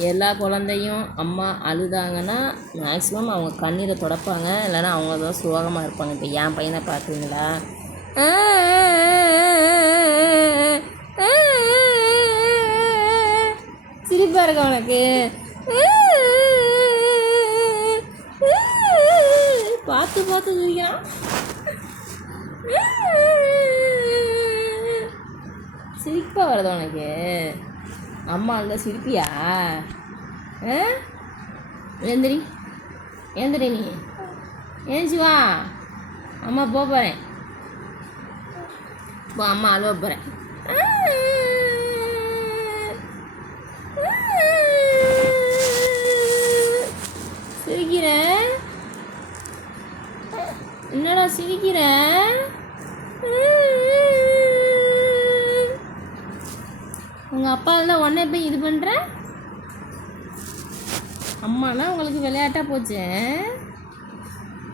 எல்லா குழந்தையும் அம்மா அழுதாங்கன்னா மேக்ஸிமம் அவங்க கண்ணீரை துடைப்பாங்க இல்லைன்னா அவங்க தான் சோகமாக இருப்பாங்க இப்போ என் பையனை பார்த்தீங்களா சிரிப்பாக இருக்கும் உனக்கு பார்த்து பார்த்து சிரிக்கிறான் சிரிப்பாக வருது உனக்கு அம்மா அந்த சிரிப்பியா? ஆ? ஏந்திரி நீ. ஏஞ்சி வா. அம்மா போக போகிறேன் போ அம்மா அழுவ போகிறேன் சிரிக்கிற? என்னடா சிரிக்கிற? உங்கள் அப்பா தான் உடனே போய் இது பண்ணுற அம்மானா உங்களுக்கு விளையாட்டாக போச்சு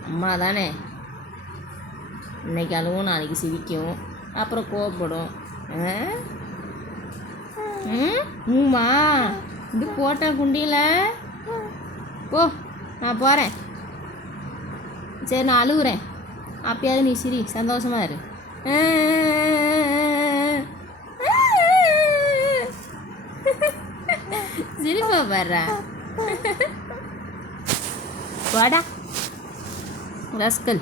அம்மா தானே இன்னைக்கு அழுவும் நாளைக்கு சிரிக்கும் அப்புறம் கோவப்படும் ஆ? ம்? மூமா இது போட்டேன் குண்டியில்? போ நான் போகிறேன் சரி நான் அழுகுறேன். அப்பயாவது நீ சிரி சந்தோஷமா இரு. சிரிப்பா பாடுறா. வாடா. ரஸ்கல்.